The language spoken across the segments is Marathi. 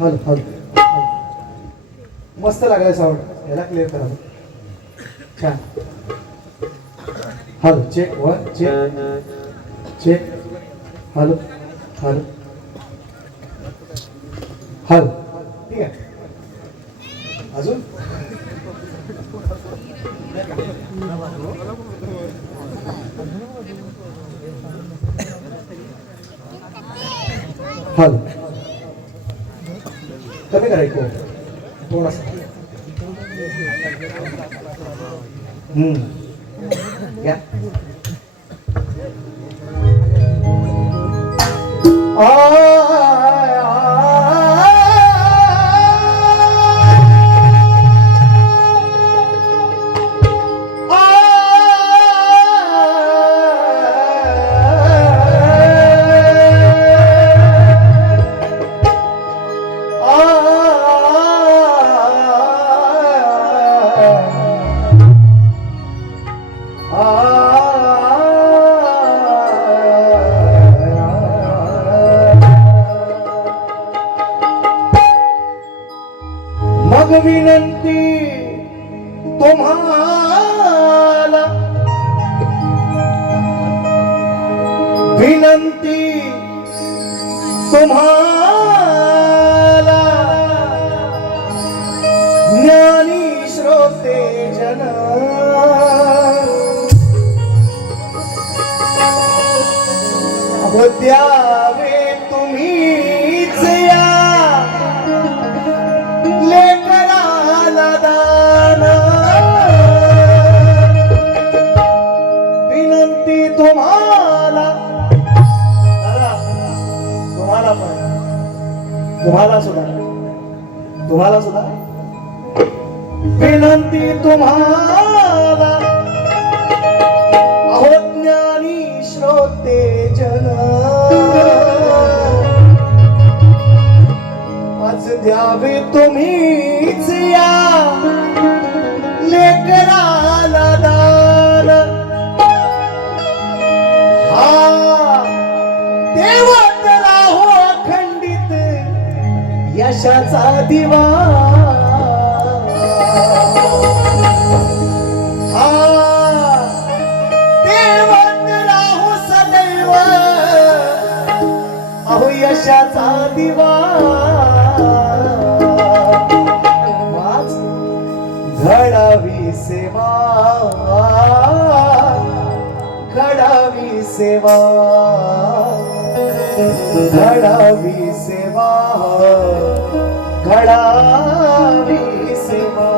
हल हल मस्त लागलाय साऊंड याला क्लिअर करा छान hello check one check hello hello hello ठीक आहे अजून हॅलो कमी करायचं थोडासा या मग विनंती तुम्हाला विनंती तुम्हाला ज्ञानी श्रोते जन द्यावे तुम्हीच या लेकराला दान विनंती तुम्हाला तुम्हाला पण तुम्हाला सुद्धा विनंती तुम्हाला अहो ज्ञानी श्रोते जन आज द्यावे तुम्हीच या लेकराला दान हा देवत राहो अखंडित यशाचा दिवा हा देवत राहो सदैव अहो यशाचा दिवा घडावी सेवा घडावी सेवा घडावी सेवा घडावी सेवा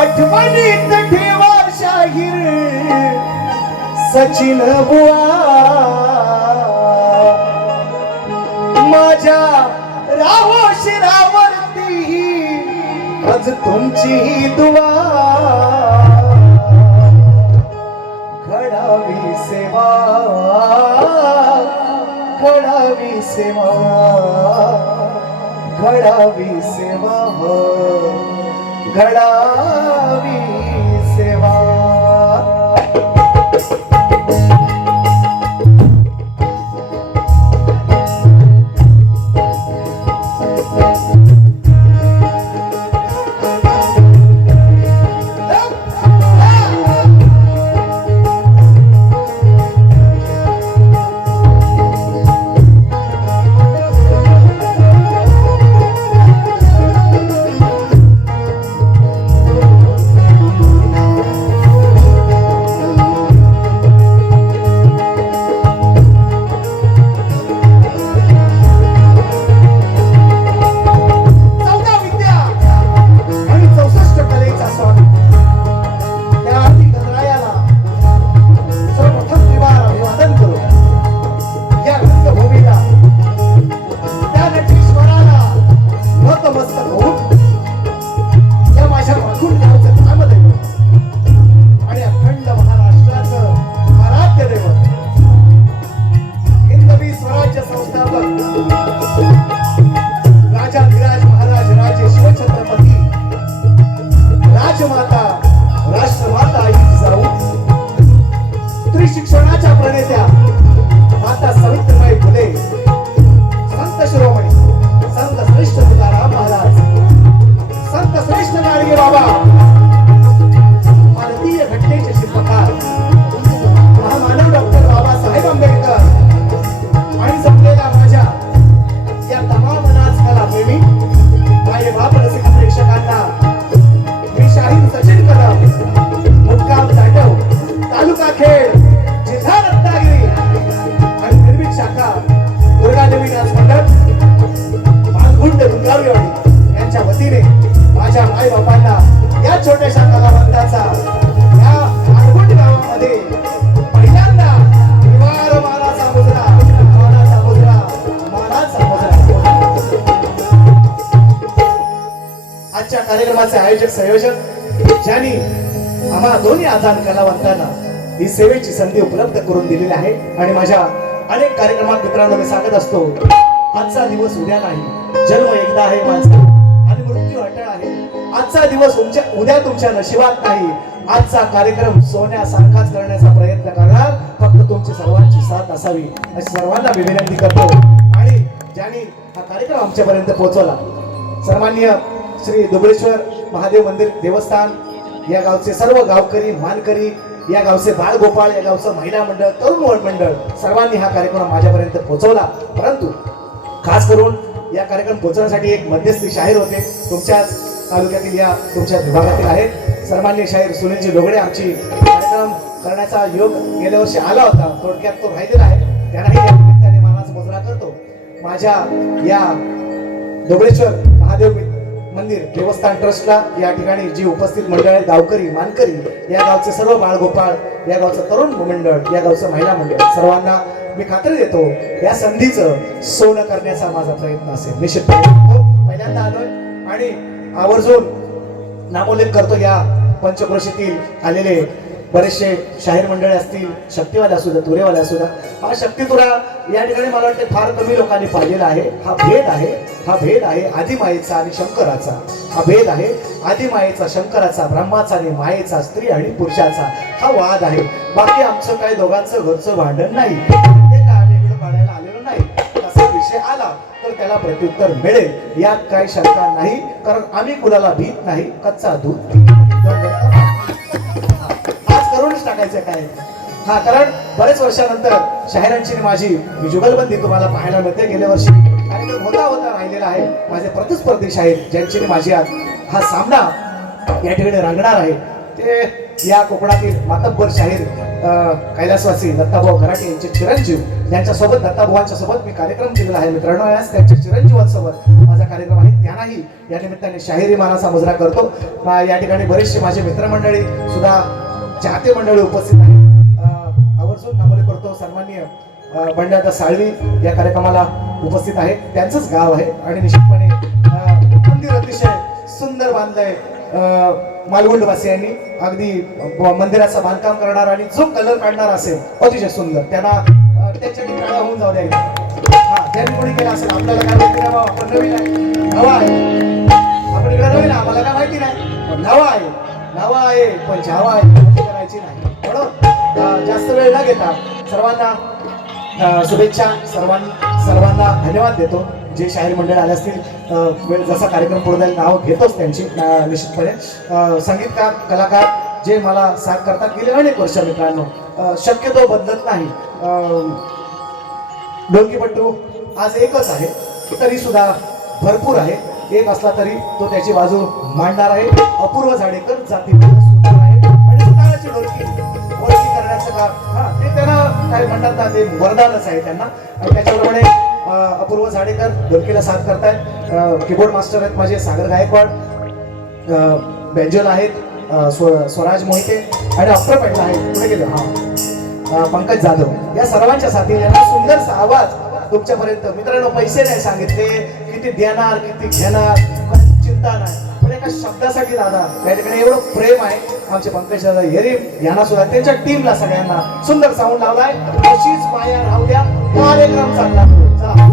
आठवणीत ठेवा शाहीर सचिन बुवा माझ्या राहो शिरावरती आज तुमची दुआ घडावी सेवा, घडावी सेवा, घडावी सेवा, घडावी सेवा. शिक्षणाच्या प्रणेत्या माता सावित्रीबाई फुले, संत शिरोमणी संत श्रेष्ठ तुकाराम महाराज, संत श्रेष्ठ गाडगे बाबा, भारतीय घटनेचे शिल्पकार महामानव डॉक्टर बाबासाहेब आंबेडकर आणि जमलेल्या माझ्या या तमाम नाचकला प्रेमी माझे बाप रसिक प्रेक्षकांना मी शाहीर सचिन कदम, मुक्काम जाटव, तालुका खेड, जिल्हा रत्नागिरी आणि निर्मित शाखा दुर्गादेवी नाच मंडळ मानगुंड दुर्गावडी यांच्या वतीने माझ्या आई बापांना या छोट्याशा कलावंताचा या मानगुंड गावामध्ये पहिल्यांदा निवार मानाचा मुजरा, मानाचा मुजरा, मानाचा मुजरा. आजच्या कार्यक्रमाचे आयोजक संयोजक ज्यांनी आम्हा दोन्ही आजान कलावंतांना ही सेवेची संधी उपलब्ध करून दिलेली आहे आणि माझ्या अनेक कार्यक्रमात मित्रांनो मी सांगत असतो, आजचा दिवस उद्या नाही, जन्म एकदा आहे माझा आणि मृत्यू अटळ आहे. आजचा दिवस उद्या तुमच्या नशिबात नाही. आजचा कार्यक्रम सोन्यासारखाच करण्याचा प्रयत्न करणार, फक्त तुमची सर्वांची साथ असावी अशी सर्वांना मी विनंती करतो. आणि ज्यांनी हा कार्यक्रम आमच्यापर्यंत पोहोचवला, सन्माननीय श्री दुबळेश्वर महादेव मंदिर देवस्थान, या गावचे सर्व गावकरी मानकरी, या गावचे बाळगोपाळ, या गावचं महिला मंडळ, तरुण मंडळ, सर्वांनी हा कार्यक्रम माझ्यापर्यंत पोहोचवला. परंतु खास करून या कार्यक्रम पोहोचवण्यासाठी एक मध्यस्थी शाहीर होते, तुमच्याच तालुक्यातील या तुमच्या विभागातील आहेत. सन्माननीय शाहीर सुनीलजी लोगडे आमची कार्यक्रम करण्याचा योग गेल्या वर्षी आला होता, थोडक्यात तो राहिलेला आहे, त्यांनाही या निमित्ताने मानाचा मुजरा करतो. माझ्या या दुबळेश्वर महादेव मंदिर देवस्थान ट्रस्टला या ठिकाणी जी उपस्थित मंडळ आहे, गावकरी मानकरी, या गावचे सर्व बाळगोपाळ, या गावचं तरुण मंडळ, या गावचं महिला मंडळ, सर्वांना मी खात्री देतो या संधीचं सोनं करण्याचा माझा प्रयत्न असेल. निश्चितपणे पहिल्यांदा आलोय आणि आवर्जून नामोल्लेख करतो या पंचक्रोशीतील आलेले बरेचसे शाहीर मंडळे असतील, शक्तीवाले असू द्या, तुरेवाले असू द्या. हा शक्तितुरा या ठिकाणी मला वाटते फार कमी लोकांनी पाहिलेला आहे. हा भेद आहे आदिमायेचा आणि शंकराचा. हा भेद आहे आदिमायेचा, शंकराचा, ब्रह्माचा आणि मायेचा, स्त्री आणि पुरुषाचा. हा वाद आहे. बाकी आमचं काय दोघांचं घरचं भांडण नाही, ते काय आम्ही इकडे पाडायला आलेलो नाही. असा विषय आला तर त्याला प्रत्युत्तर मिळेल, यात काही शंका नाही, कारण आम्ही कुणाला भीत नाही. कच्चा दूध करूनच टाकायचं काय. हा, कारण बरेच वर्षानंतर शाहिरांची माझी जुगलबंदी तुम्हाला पाहायला मिळते. गेल्या वर्षी कार्यक्रम होता राहिलेला आहे. माझे प्रतिस्पर्धी शाहीर ज्यांची माझी आज हा सामना या ठिकाणी रंगणार आहे, ते या कोकणातील मातब्बर शाहीर कैलासवासी दत्ताभाऊ घराटे यांचे चिरंजीव, ज्यांच्यासोबत दत्ताभाऊंच्या सोबत मी कार्यक्रम केलेला आहे मित्रांनो. आज त्यांच्या चिरंजीवांसोबत माझा कार्यक्रम आहे, त्यांनाही या निमित्ताने शाहिरी मानाचा मुजरा करतो. या ठिकाणी बरेचसे माझे मित्रमंडळी सुद्धा, चाहते मंडळी उपस्थित आहे. आवर्जून नामोल्लेख करतो. सन्माननीय बंड्यादा साळवी या कार्यक्रमाला उपस्थित आहेत, त्यांचंच गाव आहे आणि निश्चितपणे मंदिर अतिशय सुंदर बांधलंय. मालवणवासियांनी अगदी मंदिराचं बांधकाम करणार आणि जो कलर काढणार असेल अतिशय सुंदर त्यांना त्याच्या काळा होऊन जाऊ द्यायला. हा त्यांनी कोणी केलं असेल आपल्याला काय माहिती नाही बाबा, आपण नवीन आहे, नवा आहे, आपण इकडे नवीन आम्हाला काय माहिती नाही, पण नवा आहे पण जावा आहे करायची नाही. म्हणून जास्त वेळ न घेता सर्वांना शुभेच्छा, सर्वांना धन्यवाद देतो. जे शाहीर मंडळ आले असतील वेळ जसा कार्यक्रम पुढे जाईल नाव घेतोच त्यांची निश्चितपणे. संगीतकार कलाकार जे मला साथ करतात गेले अनेक वर्ष मित्रांनो, शक्यतो बदलत नाही. ढोलकीपट्टू आज एकच आहे तरी सुद्धा भरपूर आहे, एक असला तरी तो त्याची बाजू मांडणार आहे. अपूर्व झाडेकर जाती आहे आणि सुताराची ढोलकी करण्याचं काम हा ते त्यांना काय म्हणतात ना ते वरदानच आहे त्यांना. आणि त्याच्याप्रमाणे अपूर्व झाडेकर ढोलकीला साथ करतायत. कीबोर्ड मास्टर आहेत माझे सागर गायकवाड, बेंजल आहेत स्वराज मोहिते आणि अप्पर आहेत पुढे गेले पंकज जाधव. या सर्वांच्या साथीने सुंदरसा आवाज तुमच्यापर्यंत. मित्रांनो पैसे नाही सांगितले, किती देणार किती घेणार चिंता नाही, पण एका शब्दासाठी दादा या ठिकाणी एवढं प्रेम आहे. आमचे पंकज दादा हेरी यांना सुद्धा त्यांच्या टीमला सगळ्यांना सुंदर साऊंड लावलाय. अशीच माया राहू द्या, कार्यक्रम चांगला चला.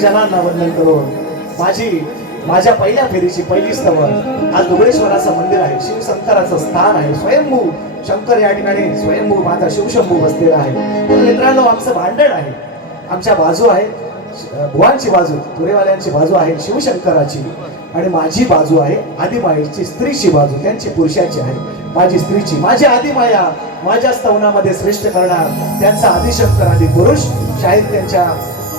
जनांना वंदन करून माझ्या पहिल्या फेरीची पहिली स्तवन आज दुबळेश्वराचं मंदिर आहे, शिवशंकराचं स्थान आहे, स्वयंभू शंकर या ठिकाणी स्वयंभू माता शिवशंभू बसलेला आहे. मित्रांनो आमचं भांडण आहे, आमच्या बाजू आहे भुवांची बाजू, तुरेवाल्यांची बाजू आहे शिवशंकराची आणि माझी बाजू आहे आदिमायेची स्त्रीची बाजू, त्यांची पुरुषाची आहे. माझी स्त्रीची, माझी आदिमाया माझ्या स्तवनामध्ये श्रेष्ठ करणार, त्यांचा आदिशंकर आदि पुरुष शाहीर त्यांच्या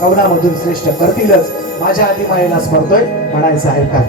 कवनामधून श्रेष्ठ करतीलच. माझ्या आदिमायेला स्मरतोय म्हणायचं आहे काय.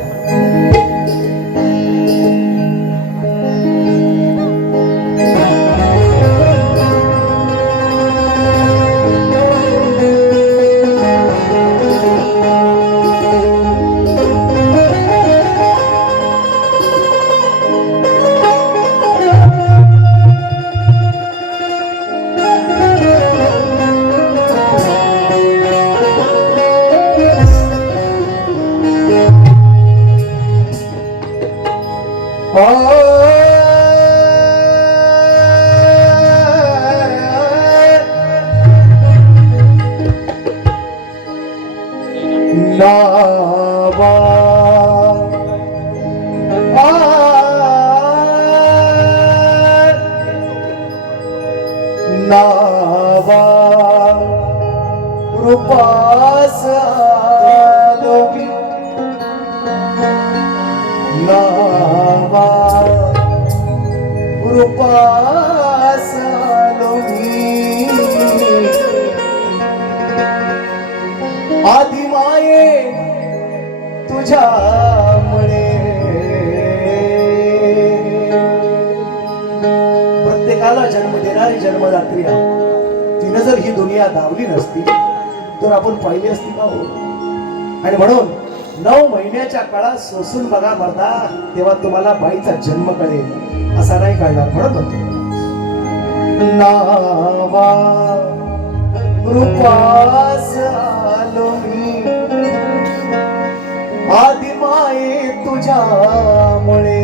नावा रूपास आलो मी, नावा रूपास आलो मी, आधी माये तुझ्यामुळे. प्रत्येकाला जन्म देणारी जन्मदात्री आहे. तिने जर ही दुनिया धावली नसती तर आपण पाहिली असती का हो. आणि म्हणून 9 महिन्याच्या काळात सोसून बघा मर्दा, तेव्हा तुम्हाला बाईचा जन्म कळेल, असा नाही कळणार. म्हणत होतो नावा रूपास आलो मी, आधी माये तुझ्यामुळे.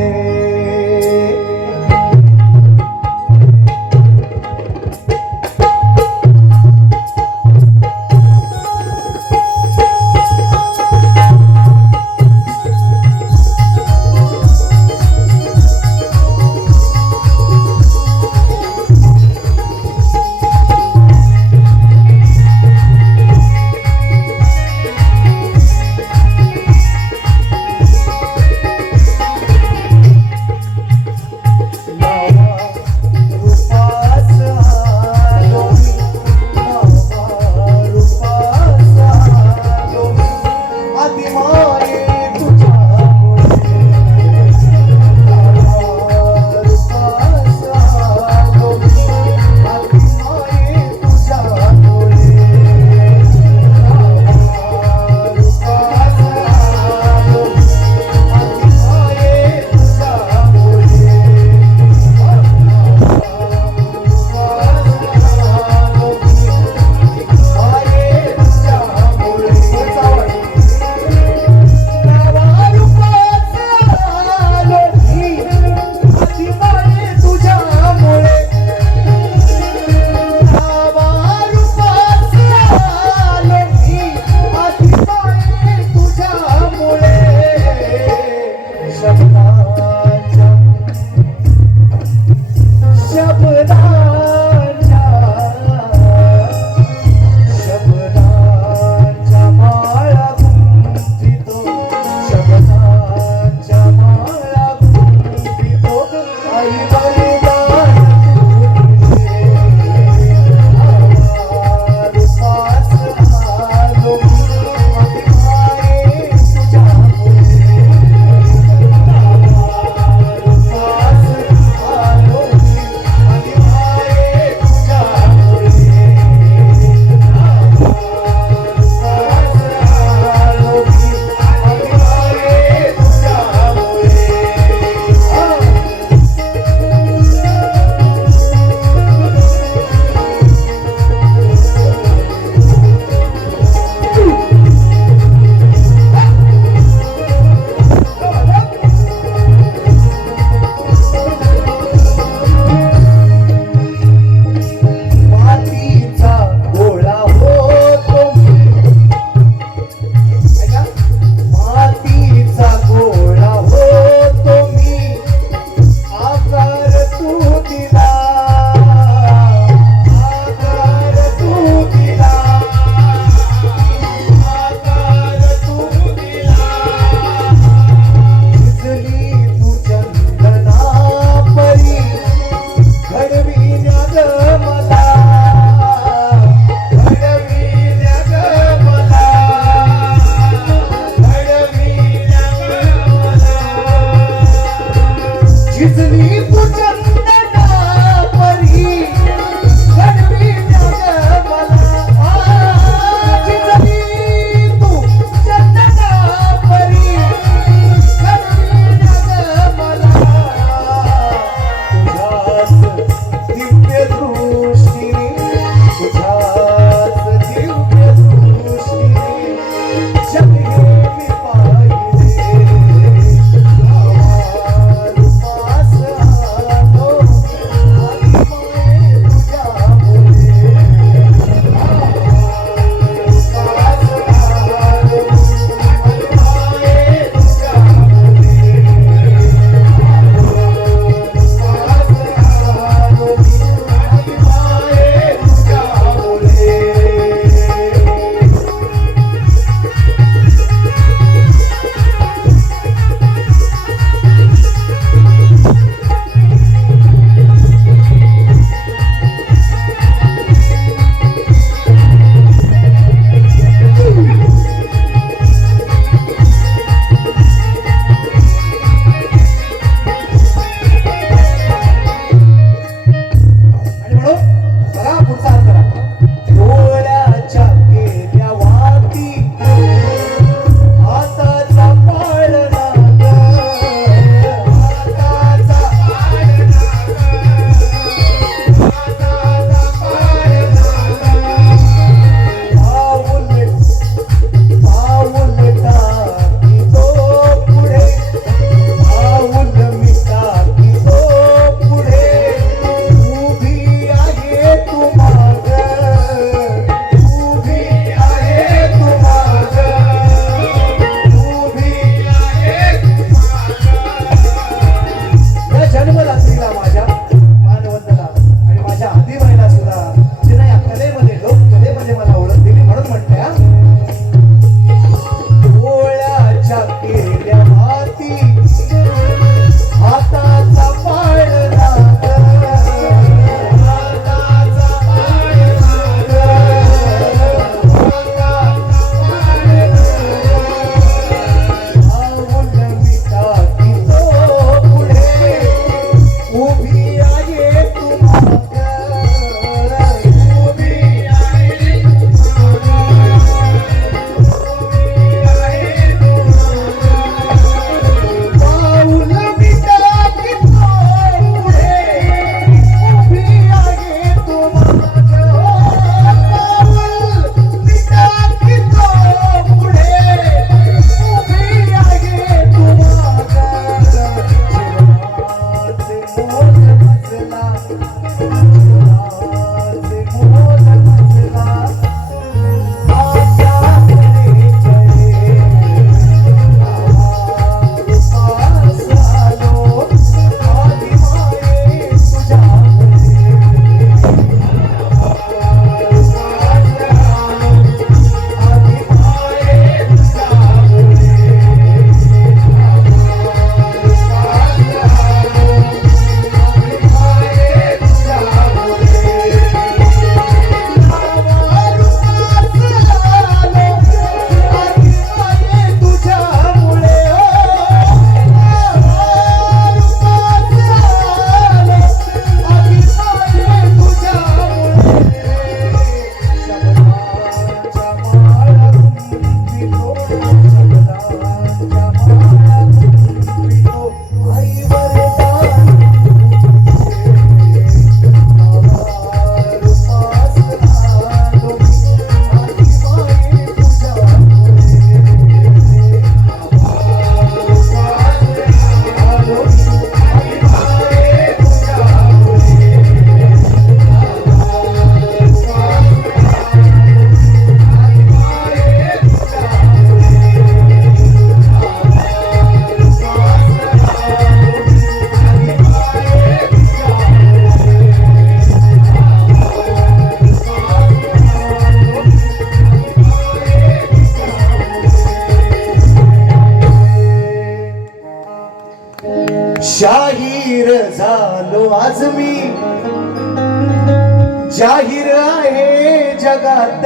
जाहीर आहे जगात,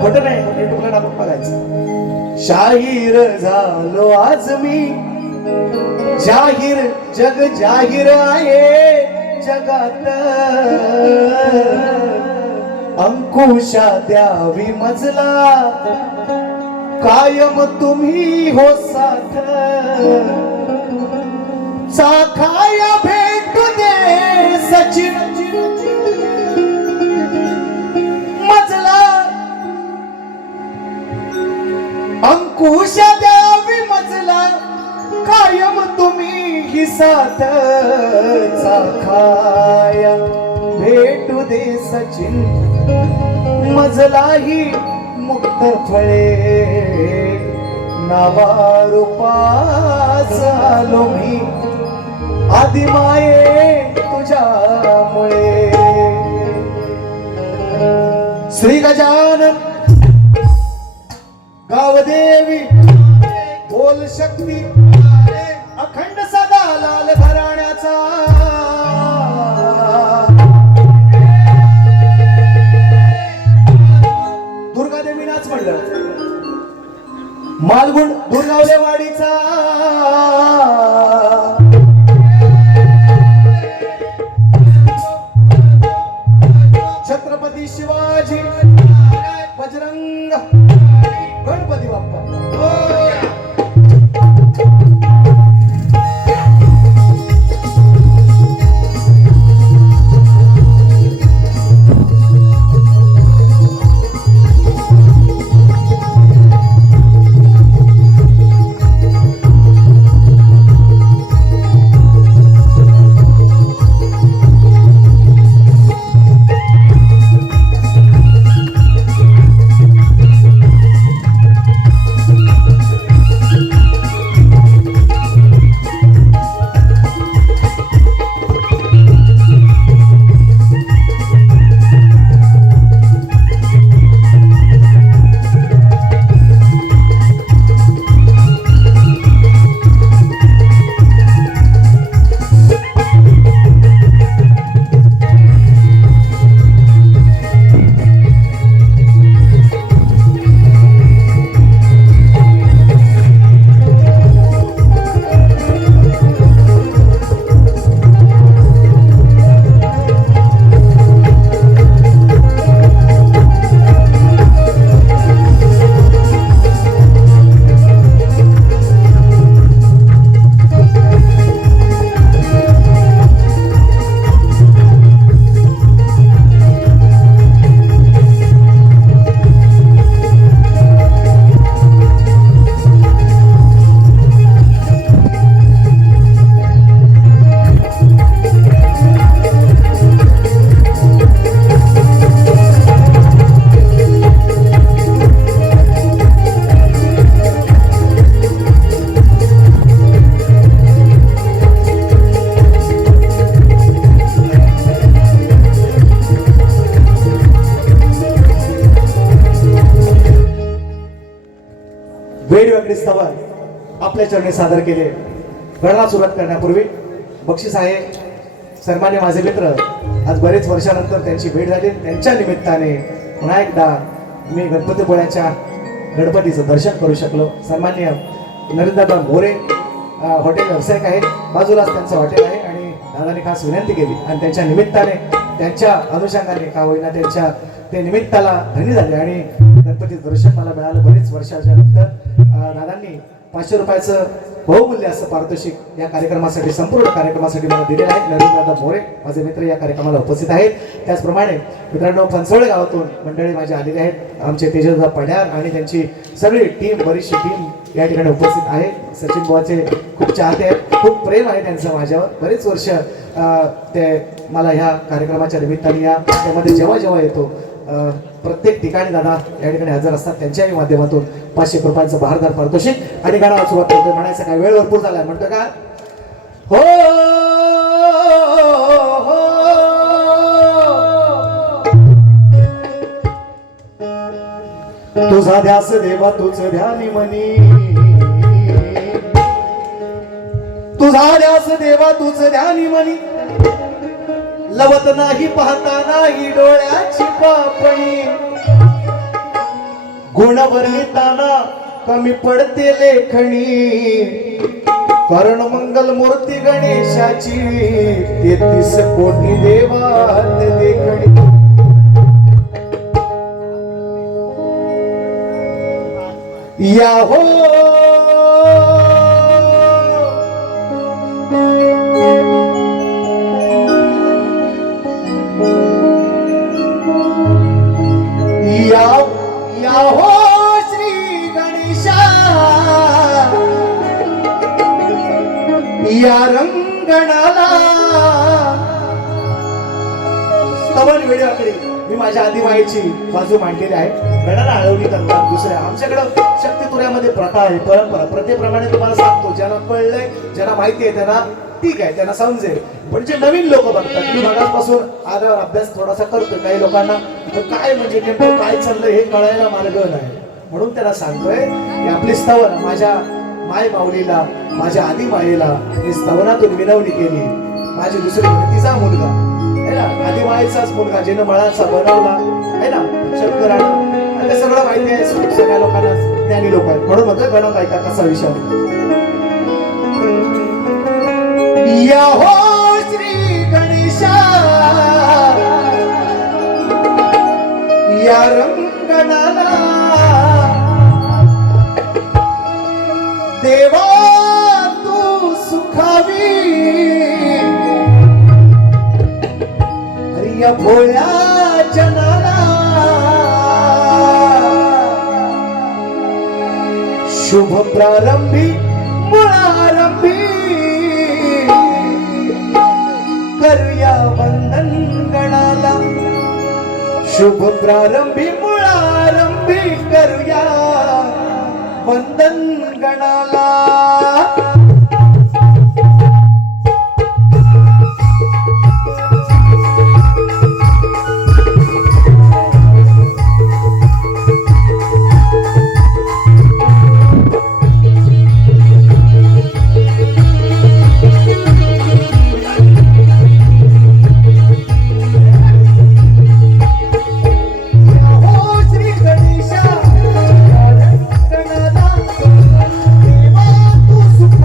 खोटं नाही, युट्यूबला टाकून बघायचं. शाहीर झालो आज मी, जाहीर जग जाहीर आहे जगात. अंकुशा द्यावी मजला, कायम तुम्ही हो साथ. चाखाया भेटू दे सचिन मजला, अंकुशा द्यावी मजला, कायम तुम्ही ही साथ. चाखाया भेटू दे सचिन मजलाही मुक्त फळे. नावा रूपास आलो मी, आदि माये तुझ्यामुळे. श्री गजानन गावदेवी बोल शक्ती, अखंड सदा लाल घराण्याचा. दुर्गादेवी नाच म्हणलं, मालगुण दुर्गावलेवाडीचा. छत्रपती शिवाजी, बजरंग, गणपती बाप्पा. वेळोवेळी स्तवन आपल्या चरणी सादर केले. गणना सुरुवात करण्यापूर्वी बक्षीस आहे. सन्मान्य माझे मित्र, आज बरेच वर्षानंतर त्यांची भेट झाली. त्यांच्या निमित्ताने पुन्हा एकदा मी गणपतीपुळ्याच्या गणपतीचं दर्शन करू शकलो. सन्मान्य नरेंद्रदादा मोरे हॉटेल व्यावसायिक आहेत, बाजूलाच त्यांचं हॉटेल आहे आणि दादाने खास विनंती केली आणि त्यांच्या निमित्ताने त्यांच्या अनुषंगाने का होईना त्यांच्या ते निमित्ताला धनी झाले आणि गणपतीचं दर्शन मला मिळालं बरेच वर्षाच्या नंतर. दादांनी 500 रुपयाचं बहुमूल्य असं पारितोषिक या कार्यक्रमासाठी, संपूर्ण कार्यक्रमासाठी मला दिलेलं आहे. नरेंद्रदादा मोरे माझे मित्र या कार्यक्रमाला उपस्थित आहेत. त्याचप्रमाणे मित्रांनो, फणसोळे गावातून मंडळी माझी आलेली आहेत. आमचे तेजसदा पड्यार आणि त्यांची सगळी टीम, बरीचशी टीम या ठिकाणी उपस्थित आहे. सचिन बुवाचे खूप चाहते आहेत, खूप प्रेम आहे त्यांचं माझ्यावर. बरेच वर्ष ते मला ह्या कार्यक्रमाच्या निमित्ताने या त्यामध्ये जेव्हा जेव्हा येतो प्रत्येक ठिकाणी दादा या ठिकाणी हजर असतात. त्यांच्याही माध्यमातून 500 रुपयांचं बहारदार पारितोषिक आणि गाण्याला सुरुवात करतोय. म्हणायचं काय, वेळ भरपूर झालाय म्हणतो का हो, तुझा ध्यास देवा तुझ ध्यानी मनी, तुझा ध्यास देवा तुझ ध्यानी मनी, लवत नाही पाहता नाही डोळ्याची पापणी, गुण वर्णिताना कमी पडते लेखणी, कारण मंगल मूर्ती गणेशाची 33 कोटी देवात देखणी. या हो या हो श्री गणेशा या रंगणाला. स्तवन व्हिडिओकडे मी माझ्या आदिमाईची बाजू मांडलेली आहे. गणाला आळवणी करतात दुसऱ्या. आमच्याकडं शक्तितुऱ्यामध्ये प्रथा आहे, परंपरा. प्रथेप्रमाणे तुम्हाला सांगतो, ज्यांना कळलंय, ज्यांना माहिती आहे त्यांना ठीक आहे, त्यांना समजेल. पण जे नवीन लोक बघतात, मी मगापासून आल्यावर अभ्यास थोडासा करतोय, काही लोकांना काय म्हणजे नेमकं काय चाललंय हे कळायला मार्ग नाही, म्हणून त्यांना सांगतोय की आपली स्तवन माझ्या माय माऊलीला, माझ्या आदिमाईला मी स्तवनातून विनवणी केली. माझी दुसरी तिचा मुलगा है ना, आदिमाईचाच मुलगा जिनं मळाचा बनवला है ना, शंकरानं. ते सगळं माहिती आहे सगळ्या लोकांना, ज्ञानी लोक आहेत. म्हणून म्हणतोय गणप ऐका कसा विषय. या हो श्री गणेशा या रंगणाला, देवा तू सुखावी, अरे या भोळ्या जनाला शुभ प्रारंभी मुळारंभी, करूया वंदन गणाला. शुभ प्रारंभी मुळारंभी करूया वंदन गणाला. देवा तू सुख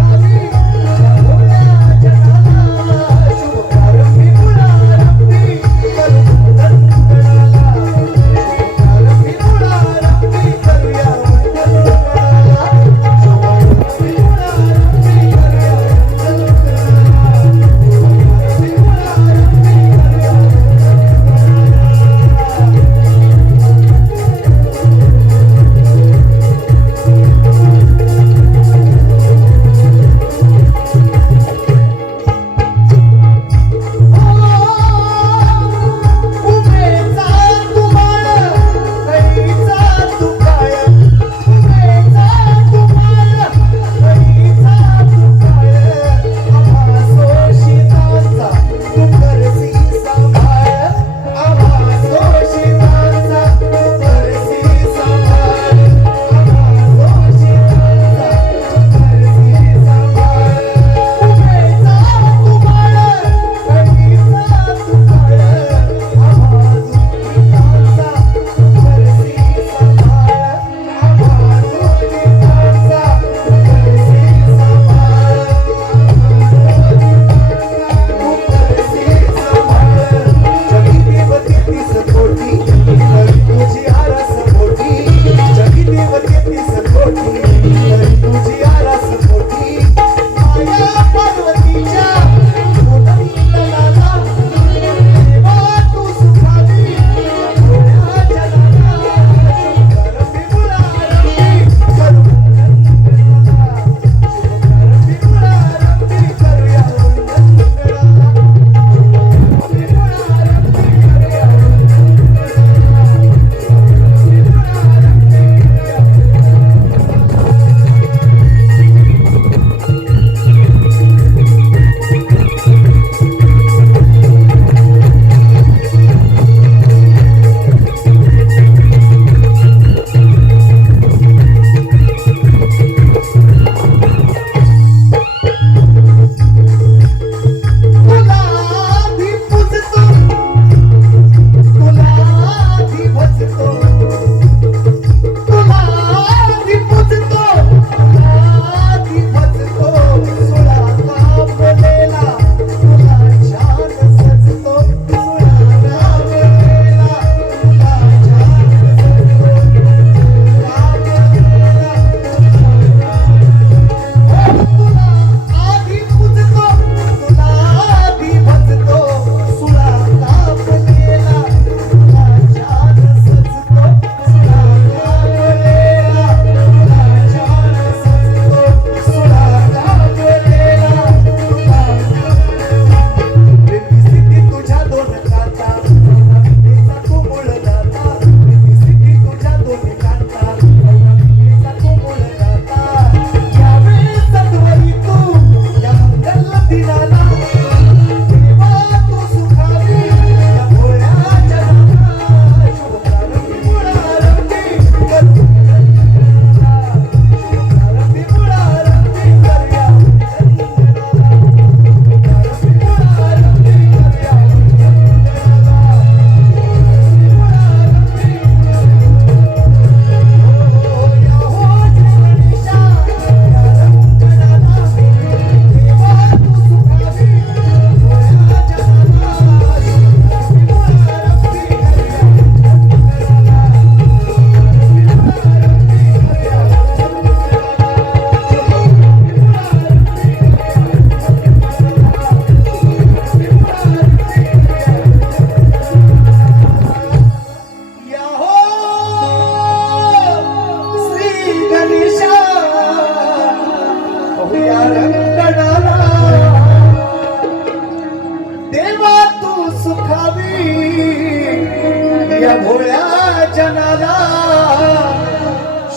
भोळ्या जनाला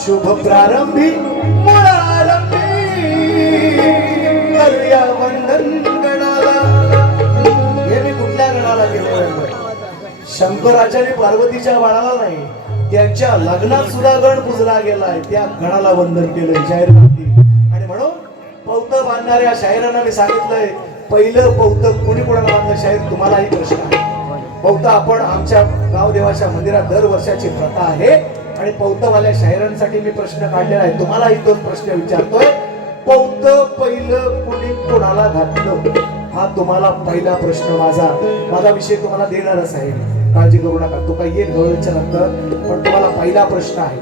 शुभ प्रारंभी मुळारंभी करूया वंदन गणाला. हे मी कुठल्या गणाला गेलो? शंकराचार्य पार्वतीच्या बाळाला नाही, त्यांच्या लग्नात सुद्धा गण पुजला गेलाय, त्या गणाला वंदन केलंय शाहीर. आणि म्हणून पौत बांधणाऱ्या शाहिरांना मी सांगितलंय, पहिलं पौत कोणी कोणाला बांधलं? शाहीर तुम्हालाही प्रश्न आहे. पौत आपण आमच्या गावदेवाच्या मंदिरात दरवर्षाची प्रथा आहे आणि पौतवाल्या शाहिरांसाठी मी प्रश्न काढलेला आहे. तुम्हालाही तोच प्रश्न विचारतोय, पौत पहिलं कोणी कोणाला घातलं? हा तुम्हाला पहिला प्रश्न माझा विषय तुम्हाला देणारच आहे, काळजी करू नका. तो काही येईल गवळीच्या नंतर, पण तुम्हाला पहिला प्रश्न आहे.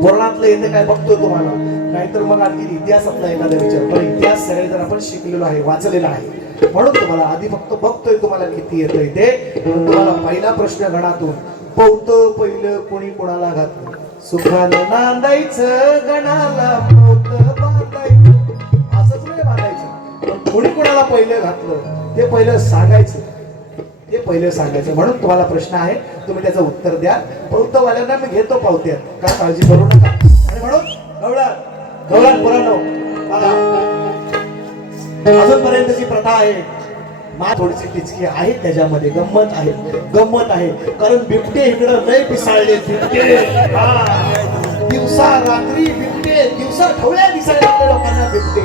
पुराणातलं येते काय बघतोय तुम्हाला, नाहीतर मग आणखी इतिहासातला एखादा विचार. पण इतिहास सगळेजण आपण शिकलेलो आहे, वाचलेला आहे, म्हणून तुम्हाला आधी फक्त बघतोय तुम्हाला किती येतंय ते. तुम्हाला पहिला प्रश्न गणातून, पौत पहिलं कोणी कोणाला घातलं? सुखानं नांदायचं गणाला पौत बांधायचं, असंच नाही बांधायचं, पण कोणी कोणाला पहिलं घातलं ते पहिलं सांगायचं, ते पहिलं सांगायचं. म्हणून तुम्हाला प्रश्न आहे, तुम्ही त्याचं उत्तर द्या. पौतवाल्यांना मी घेतो पावत्यात, काय काळजी करू नका. आणि म्हणून गवळण पुराणो अजूनपर्यंतची प्रथा आहे, मा थोडीशी टिचकी आहे त्याच्यामध्ये, गंमत आहे. कारण बिबटे इकडं लय पिसाळले, बिबटे दिवसा रात्री, बिबटे दिवसा ठेवल्या दिसायला लागले लोकांना. बिबटे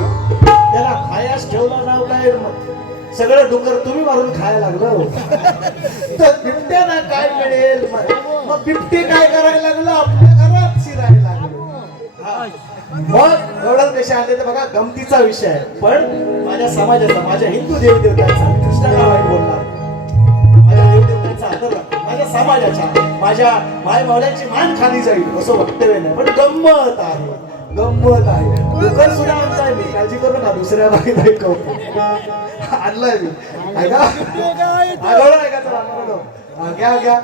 त्याला खायास ठेवला नाव काय, सगळं डोंगर तुम्ही मारून खायला लागलो. तर बिबट्याला काय मिळेल? मग बिबटे काय करायला लागलं? आपल्या घरात शिरायला लागलो. मग एवढं कसे आले तर बघा, गमतीचा विषय आहे. पण माझ्या समाजाचा, माझ्या हिंदू देवदेवतांचा, कृष्णाला वाईट बोलणार, माझ्या देवदेवतांचा आदर राखतो, माझ्या समाजाच्या, माझ्या माय मावल्यांची मान खाली जाईल असं वक्तव्य नाही. पण गंमत आहे. कुकर सुद्धा आणताय मी, काळजी करू नका. दुसऱ्या बाईत ऐकव आणलाय मी, ऐका ऐका. चला घ्या.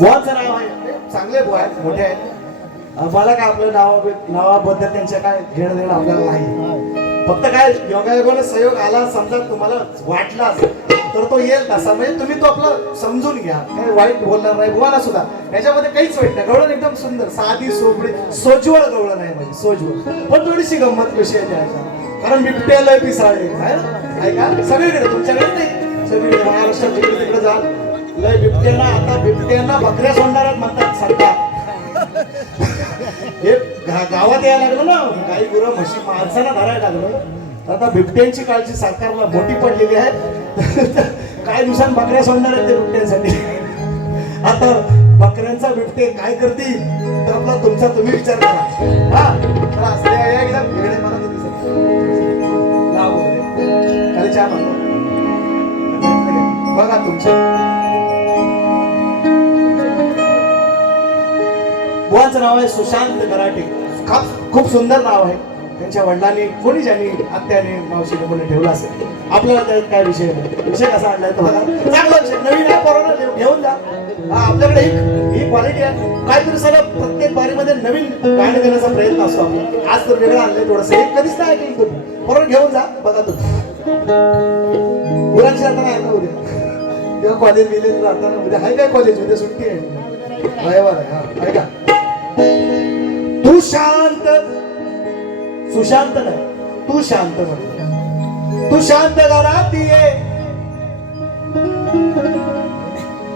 बुवांचं नाव आहे, चांगले बुवा आहेत, मोठे आहेत. मला काय आपल्या नावाबद्दल त्यांच्या काय घेणं देणं आपल्याला नाही. फक्त काय योगायोगाने सहयोग आला, समजा तुम्हाला वाटला तर तो येईल तसा, म्हणजे तुम्ही तो आपला समजून घ्या, काही वाईट बोलणार नाही. बुवाला सुद्धा याच्यामध्ये काहीच वाईट नाही. गवळण एकदम सुंदर, साधी सोबळी सोज्वळ गवळण आहे माझी, सोज्वळ. पण थोडीशी गंमत कशी आहे त्याच्या, कारण बिबट्याला पिसाळे आहे ना, ऐका सगळीकडे, तुमच्याकडे नाही, सगळीकडे महाराष्ट्रात जिकडे तिकडे जा, लय बिबट्यांना, आता बिबट्यांना बकऱ्या सोडणार म्हणतात सरकार. हे गावात यायला लागलं ना, गाई गुरं म्हशी माणसाला धरायला लागलं. आता बिबट्यांची काळजी सरकारला मोठी पडलेली आहे. काय दिवसांनी बकऱ्या सोडणार आहेत ते बिबट्यांसाठी. आता बकऱ्यांचा बिबटे काय करतील तर आपला तुमचा तुम्ही विचार करा. हा तर असले एकदम वेगळे मला ते दिसत खाली चहा मागतो बघा तुमच्या बुवाचं नाव आहे सुशांत कराटे. खूप सुंदर नाव आहे. त्यांच्या वडिलांनी कोणी ज्यांनी आत्याने मावशीने कोणी ठेवला असेल. आपल्याला त्यात काय विषय नाही. विषय कसा आणलाय तो बघा, चांगला विषय नवीन आहे, पोरांना घेऊन जा. आपल्याकडे ही क्वालिटी आहे. काहीतरी सर प्रत्येक बारीमध्ये नवीन गाणं देण्याचा प्रयत्न असतो आपला. आज तर वेगळं आणलंय थोडंसं, हे कधीच नाही ऐकलं तुम्ही. पोरांना घेऊन जा बघा तुम्ही. मुलांची आता नाही ना उद्या तेव्हा कॉलेज गेले राहताना उद्या आहे काय कॉलेज, उद्या सुट्टी आहे, रविवार आहे. हा ऐका, तू शांत, सुशांत नाही तू शांत म्हण. तू शांत घरात ये,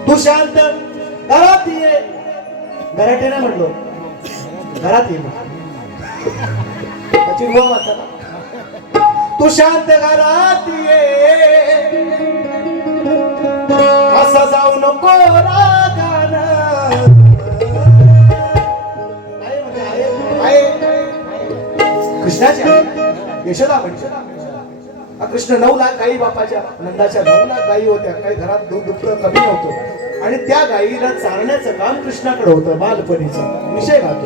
तू शांत घरात ये. घराटे नाही म्हटलो, घरात ये त्याची भाव आता ना. तू शांत घरात ये, असं जाऊ नको रागानं. कृष्णाची यशोदा म्हणजे कृष्ण 9 लाख गायी बापाच्या नंदाच्या 9 लाख गायी होत्या. काही घरात दूध दुभतं कमी नव्हतं आणि त्या गायीला चारण्याचं काम कृष्णाकडे होतं. बालपणीचं विषय गातो.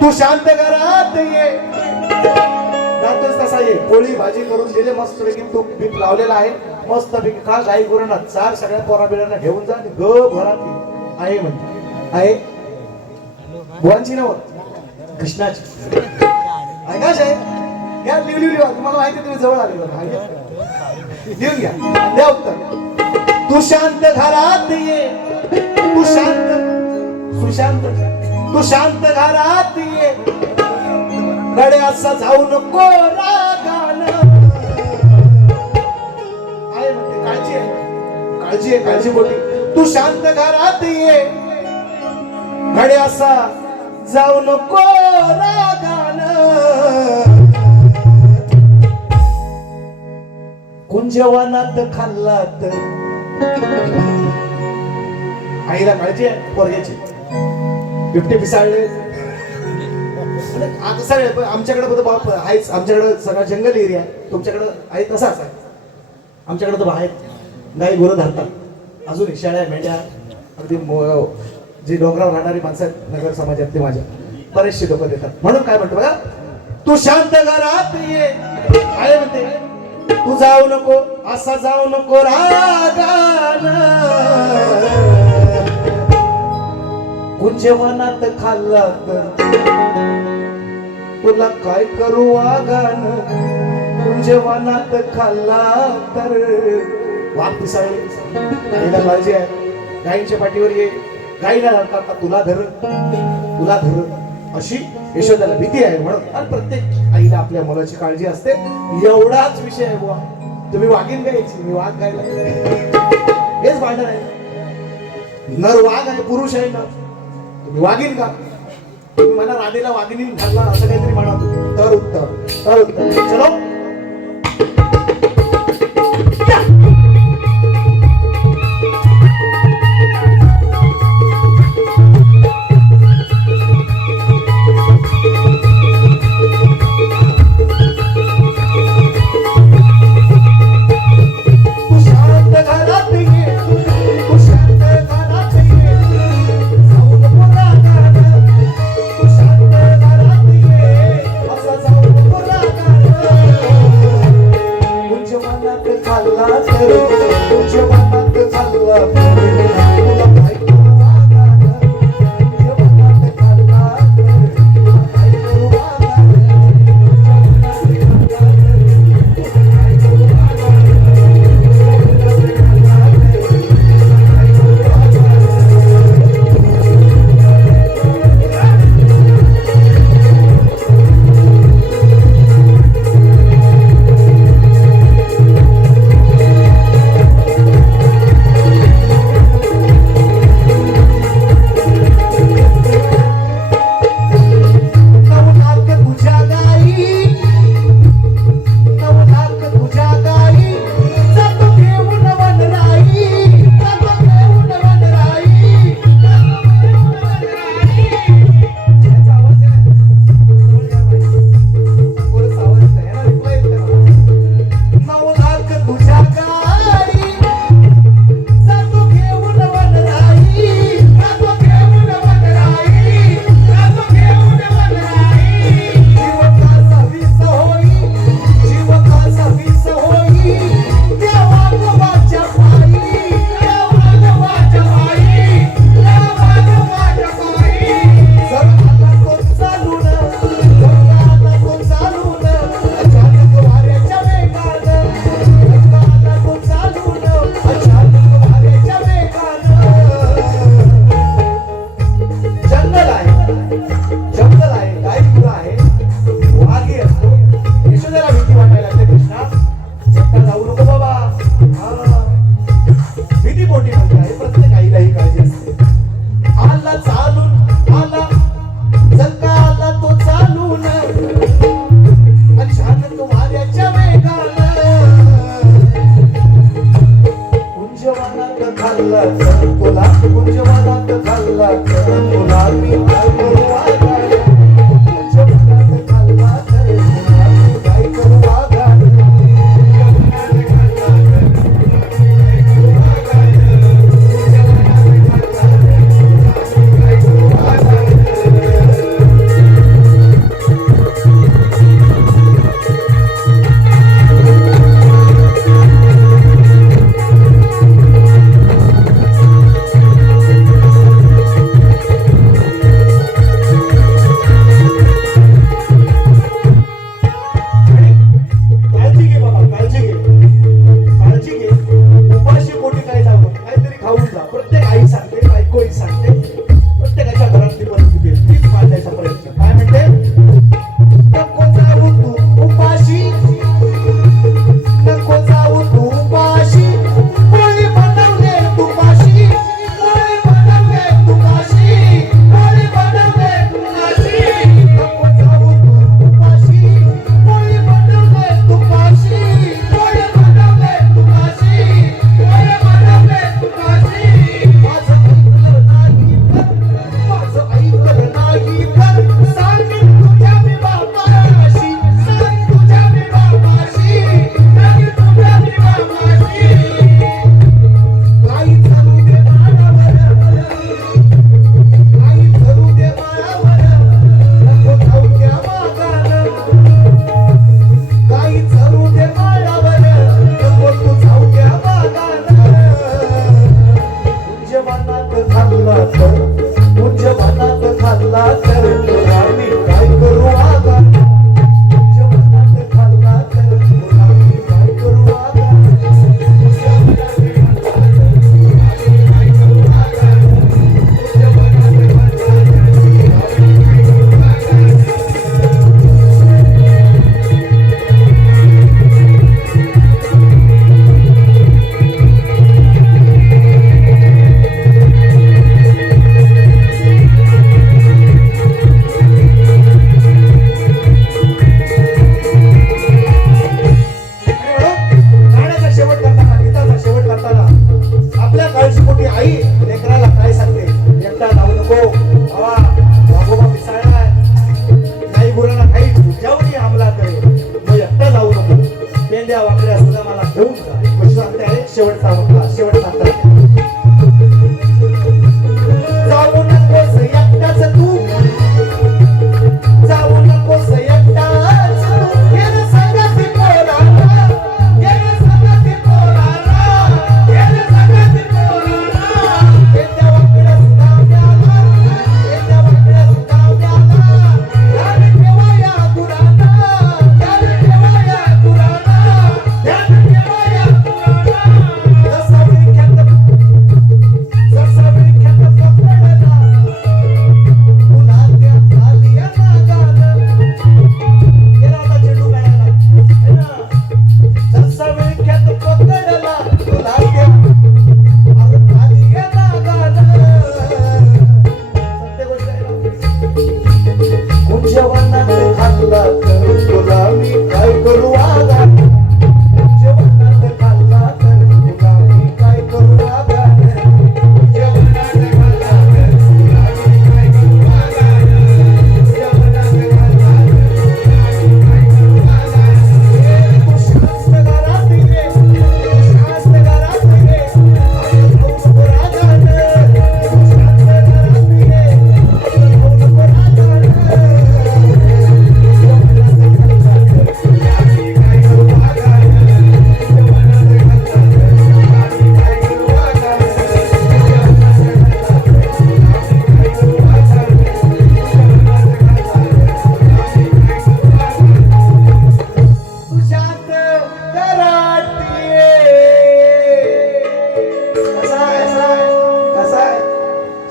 तू शांत घरात ये, जातोच तसा ये. पोळी भाजी करून दिले मस्त पैकी, तूप बीप लावलेला आहे मस्त पैकी. खा गाई गुरांना चार, सगळ्या पोरा बिरांना घेऊन जा. ग घरात आहे म्हणते आहे बुवांची नाव कृष्णाची. ऐका साहेब घ्या लिहून तुम्हाला माहिती तुम्ही जवळ आले लिहून घ्या द्या उत्तर. तू शांत घरात ये तू शांत सुशांत तू शांत घरात ये गडे असा जाऊ नको रागानं. आहे म्हणते काळजी आहे काळजी आहे काळजी मोठी. तू शांत घरात ये गडे असा जाऊ नको रागानं. कुंजवानात खाल्लात आईला काळजी आहे पोरग्याची. बिबटे पिसाळले आता सगळे आमच्याकडे बघ बाप आहेच. आमच्याकडे सगळा जंगल एरिया आहे. तुमच्याकडे आहे तसाच आहे. आमच्याकडे तर आहेत गाई गुरं धरतात अजून शेळ्या मेंढ्या अगदी जी डोंगरावर राहणारी माणसं आहेत नगर समाजातली माझ्या बरेचसे लोक देतात. म्हणून काय म्हणतो बघा तू शांत घरात ये आहे म्हणते. तू जाऊ नको असा जाऊ नको रागानं. कुंजवनात खाल्ला तर तुला काय करू वागानं. कुंजवनात खाल्ला तर वाघ पिसाळले गाईला काळजी आहे. गाईंच्या पाठीवर ये गाईला लढतात तुला धर तुला धर अशी यशोदाला भीती आहे. म्हणून आणि प्रत्येक आईला आपल्या मुलाची काळजी असते. एवढाच विषय आहे बुवा. तुम्ही वाघीन गायची मी वाघ गायला हेच भांडण आहे. नर वाघ आहे पुरुष आहे ना तुम्ही वाघीन का. तुम्ही मला राधेला वाघिनी घालला असं काहीतरी म्हणा तर उत्तर तर उत्तर. चलो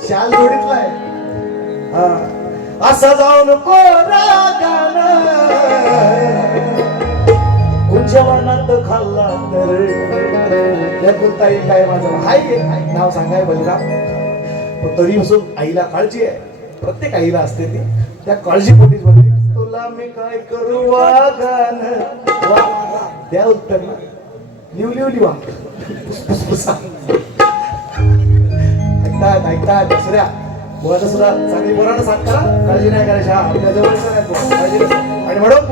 शाल जोडीतलाय. असं जाऊन कोरागानं कुंजवनात खाल्ला तर कुलताई काय माझं हाय नाव सांगाय बलराम. पण तरी असून आईला काळजी आहे, प्रत्येक आईला असते ती. त्या काळजीपोटीच म्हणते तुला मी काय करू वागानं. द्या उत्तर ना, लिवा ऐकतात दुसऱ्या मुलाचं सुद्धा चांगली पोरानं साथ करा, काळजी नाही करायची. हा आपल्या जवळ काळजी नसते. आणि म्हणून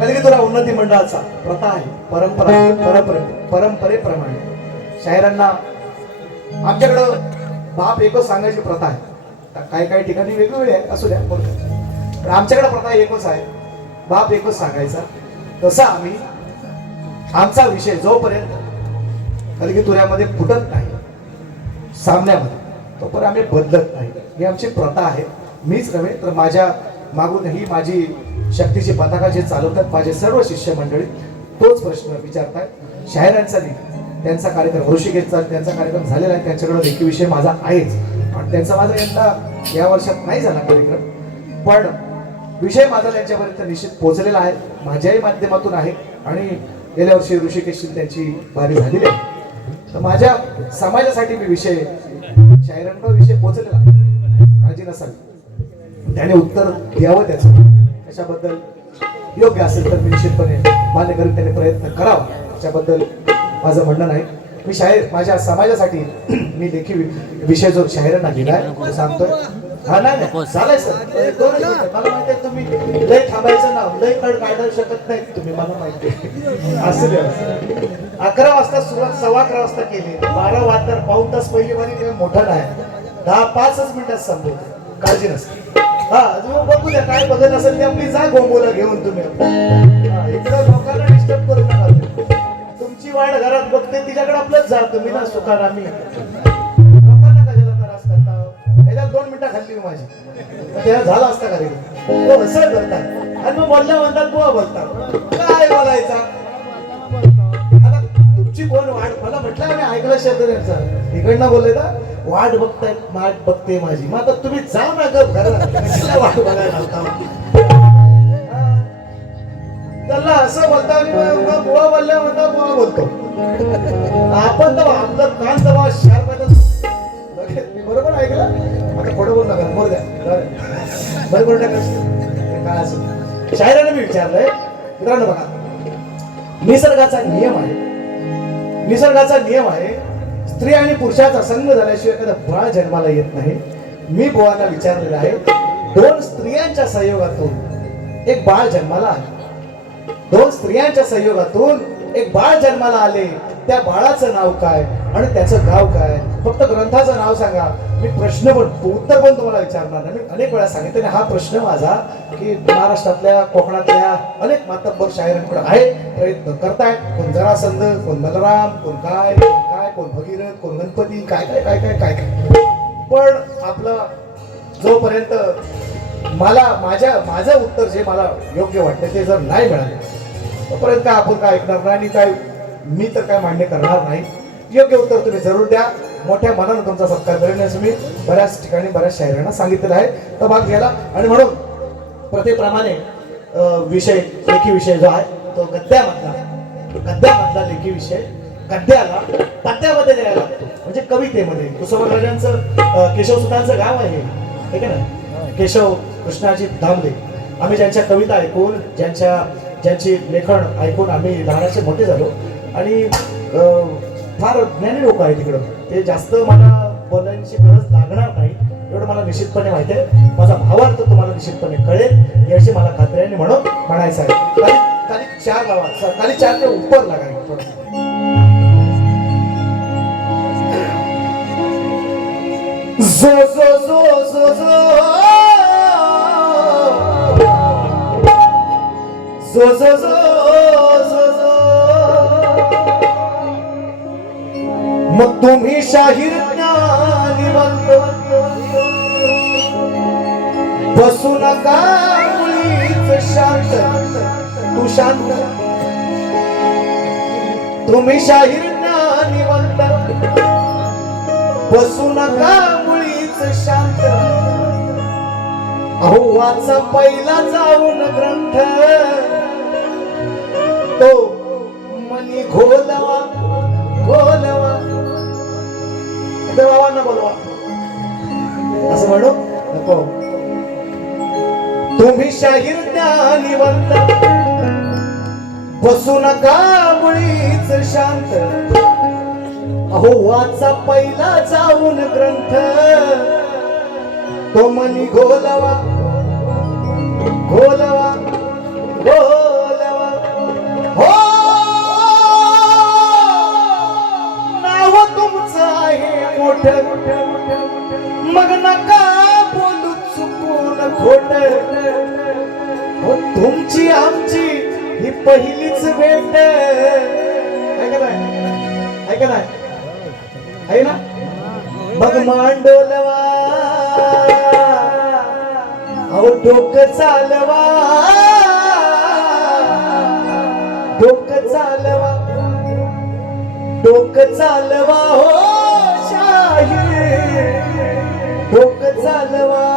कधी तुला उन्नती मंडळाचा प्रथा आहे, परंपरेप्रमाणे शाहिरांना आमच्याकडं बाप एकच सांगायची प्रथा आहे. काही काही ठिकाणी वेगवेगळे आहे, असू द्या, पण आमच्याकडे प्रथा एकच आहे, बाप एकच सांगायचा. तसा आम्ही आमचा विषय जोपर्यंत कलगी तुऱ्यामध्ये फुटत नाही सामन्यामध्ये, तोपर्यंत आम्ही बदलत नाही. ही आमची प्रथा आहे. मीच नव्हे तर माझ्या मागून ही माझी शक्तीची पताका जे चालवतात माझे सर्व शिष्य मंडळी तोच प्रश्न विचारतात. शाहिरांचा नाही, त्यांचा कार्यक्रम ऋषिकेशचा त्यांचा कार्यक्रम झालेला आहे, त्यांच्याकडे लेखी विषय माझा आहेच. पण त्यांचा माझा यंदा या वर्षात नाही झाला कार्यक्रम, पण विषय माझा त्यांच्यापर्यंत निश्चित पोहोचलेला आहे, माझ्याही माध्यमातून आहे. आणि गेल्या वर्षी ऋषिकेशची त्यांची बारी झालेली आहे. तर माझ्या समाजासाठी मी विषय शाहिरांना विषय पोहोचलेला आहे, काळजी नसावी. त्याने उत्तर द्यावं त्याचं, त्याच्याबद्दल योग्य असेल तर मी निश्चितपणे मान्य करून त्याने प्रयत्न करावा, त्याच्याबद्दल माझं म्हणणं नाही. मी शाहीर माझ्या समाजासाठी मी देखील विषय जो शाहिरांना दिलाय तो सांगतोय. हा नाही चालाय सर, मला माहिती आहे तुम्ही लय थांबायचं ना, लय कड काढू शकत नाही तुम्ही, मला माहिती आहे. असं 11 वाजता सुरुवात 11:15 वाजता केली, 12 वाजता पाऊण तास पहिली वारी मोठा नाही, 10-5 मिनिटात संपवतो, काळजी नसते. हा तुम्ही बघू द्या काय बघत असेल ते आपली जा गोंबोला घेऊन तुम्ही. इकडं लोकांना डिस्टर्ब करू नका, तुमची वाट घरात बघते तिच्याकडे आपलंच जा तुम्ही ना सुखारामी. लोकांना कशाला त्रास करता, याच्यात 2 मिनिटं खाल्ली माझी तेव्हा झाला असता का रे. तो असं करतात आणि मग बोलल्या म्हणतात बुवा बोलतात, काय बोलायचा. आता तुमची कोण वाट, मला म्हटलं मी ऐकलं शब्द त्यांचा, इकडनं बोलले ना वाट बघताय, वाट बघते माझी. मग आता तुम्ही जाऊ ना गप घरात, वाट बघायला होता. त्याला असं बोलता बुवा बोलल्या म्हणता बुवा बोलतो आपण, तर आपलं कान तर बरोबर ऐकलं. आता खोटं बोल नका, बोल द्या बरोबर काय असं. शाहिराने मी विचारलंय मित्रांनो, बघा निसर्गाचा नियम आहे स्त्री आणि पुरुषाचा संग झाल्याशिवाय एखादा बाळ जन्माला येत नाही. मी बुवांना विचारलेलं आहे, 2 स्त्रियांच्या संयोगातून एक बाळ जन्माला आले, 2 स्त्रियांच्या संयोगातून एक बाळ जन्माला आले, त्या बाळाचं नाव काय आणि त्याचं गाव काय, फक्त ग्रंथाचं नाव सांगा. मी प्रश्न पण उत्तर पण तुम्हाला विचारणार नाही. मी अनेक वेळा सांगितलं हा प्रश्न माझा की महाराष्ट्रातल्या कोकणातल्या अनेक मातब्बर शाहिरांकडे आहे, प्रयत्न करतायत. कोण जरासंध, कोण बलराम, कोण काय, कोण भगीरथ, कोण गणपती, काय काय काय काय काय काय. पण आपलं जोपर्यंत मला माझं उत्तर जे मला योग्य वाटतं ते जर नाही मिळालं तोपर्यंत काय आपण काय ऐकणार नाही आणि काय मी तर काय मान्य करणार नाही. योग्य उत्तर तुम्ही जरूर द्या, मोठ्या मनानं तुमचा सत्कार करेन असं मी बऱ्याच ठिकाणी बऱ्याच शाहिरांना सांगितलेलं आहे. तर भाग घ्यायला आणि म्हणून प्रथेप्रमाणे विषय लेखी विषय जो आहे तो गद्यामधला लेखी विषय गद्याला पद्यामध्ये द्यायला लागतो, म्हणजे कवितेमध्ये. कुसुमाग्रजांचं केशवसुतांचं गाव आहे ठीक आहे ना, केशव कृष्णाजी दामले. आम्ही ज्यांच्या कविता ऐकून ज्यांची लेखन ऐकून आम्ही लहानाचे मोठे झालो आणि फार ज्ञानी लोक आहे तिकडं. ते जास्त मला बोलायची गरज लागणार नाही एवढं मला निश्चितपणे माहिती आहे. माझा भावार्थ तुम्हाला निश्चितपणे कळेल याची मला खात्री आहे. म्हणून म्हणायचं आहे खाली 4 लावा, खाली 4 ते उपर लागायचं. जो जो जो जो जो जो जो मग तुम्ही शाहीर ज्ञानीवंत बसू नका मुळीच शांत, तू शांत. तुम्ही शाहीर ज्ञानीवंत बसू नका मुळीच शांत, अहो वाचा पहिला जाऊन ग्रंथ, तो मनी घोलवा घोलवा. बाबांना बोलवा असं म्हणू नको. तुम्ही शाहीर ज्ञानीवंत, बसू नका मुळीच शांत, अहो वाचा पहिला जाऊन ग्रंथ, तो मनी घोलवा घोलवा घोलवा. हो नाव तुमचं आहे मोठं, मग नका बोलू चुकून खोट. हो तुमची आमची ही पहिलीच भेट, आहे का नाही, आहे का नाही, आहे ना. मग मांडोलवा, अहो डोकं चालवा डोकं चालवा डोकं चालवा. हो शाहीर डोकं चालवा.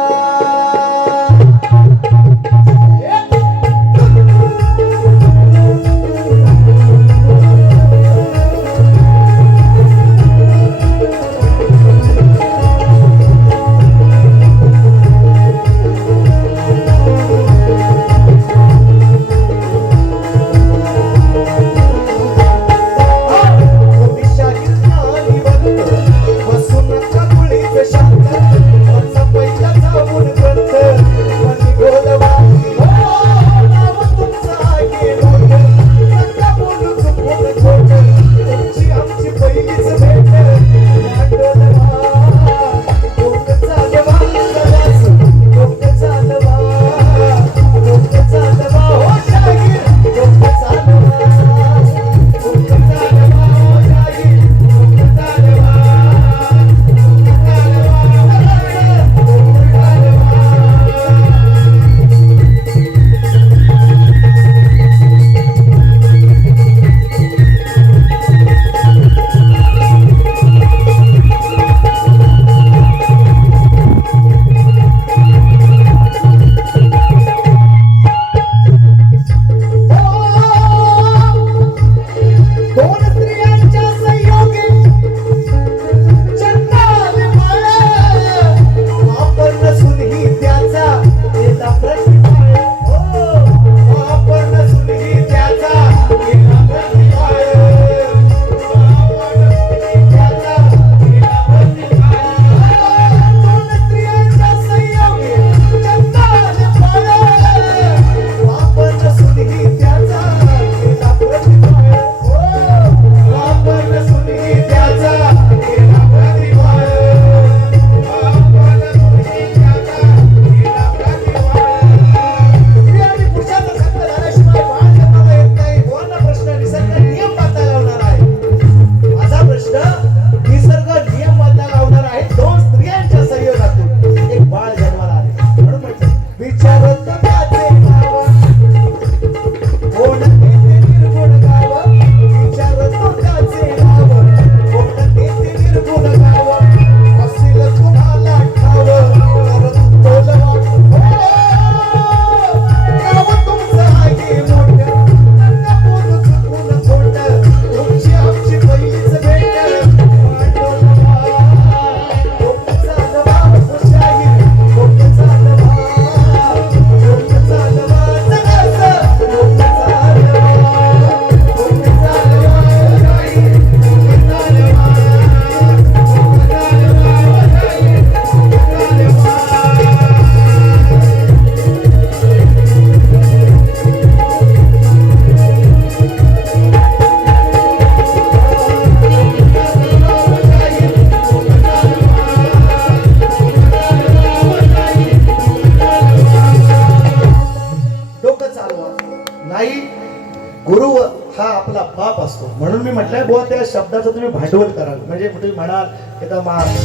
म्हणून मी म्हटलंय बुवा त्या शब्दाचं तुम्ही भांडवल कराल. म्हणजे तुम्ही म्हणाल की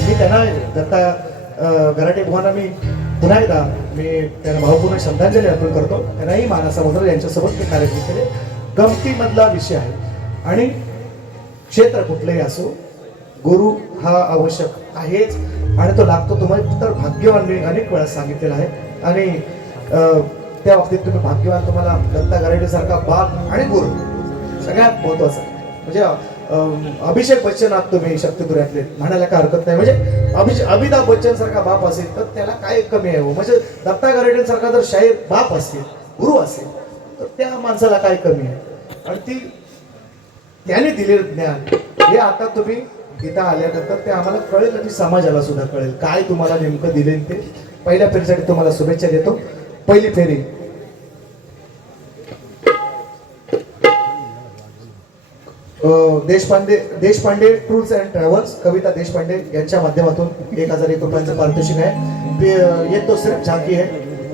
मी त्यांना दत्ता गराटे बुवांना मी पुन्हा एकदा मी त्यांना भावपूर्ण श्रद्धांजली अर्पण करतो. त्यांनाही मानसमुद्र यांच्यासोबत ते कार्यक्रम केले. गमतीमधला विषय आहे आणि क्षेत्र कुठलंही असो गुरु हा आवश्यक आहेच आणि तो लाभतो तुम्हाला तर भाग्यवान मी अनेक वेळा सांगितलेला आहे. आणि त्या बाबतीत तुम्ही भाग्यवान. तुम्हाला दत्ता गारडे सारखा बाप आणि गुरु सगळ्यात महत्वाचा म्हणजे अभिषेक बच्चन आहात तुम्ही शक्तिपुऱ्यातले म्हणायला काय हरकत नाही. म्हणजे अमिताभ बच्चन सारखा बाप असेल तर त्याला काय कमी आहे हो. म्हणजे दत्ता गारडे सारखा जर शाहीर बाप असेल गुरु असेल तर त्या माणसाला काय कमी आहे. आणि ती त्याने दिलेलं ज्ञान हे आता तुम्ही इथं आल्यानंतर ते आम्हाला कळेल आणि समाजाला सुद्धा कळेल काय तुम्हाला नेमकं दिले ते. पहिल्या फेरीसाठी तुम्हाला शुभेच्छा देतो. पहिली फेरी देशपांडे टूर्स अँड ट्रॅव्हल्स कविता देशपांडे यांच्या माध्यमातून 1001 रुपयांचं पारितोषिक आहे. ये तो सिर्फ झाकी है,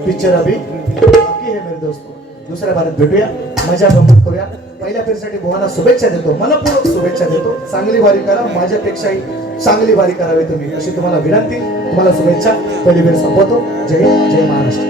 पिक्चर अभी बाकी है मेरे दोस्तों. दुसऱ्या भारत भेटूया, मजा गंमत करूया. पहिल्या फेरीसाठी भुवाना शुभेच्छा देतो, मनपूर्वक शुभेच्छा देतो. चांगली वारी करा, माझ्यापेक्षाही चांगली वारी करावी तुम्ही अशी तुम्हाला विनंती. तुम्हाला शुभेच्छा. पहिली फेरी संपवतो. जय हिंद, जय महाराष्ट्र.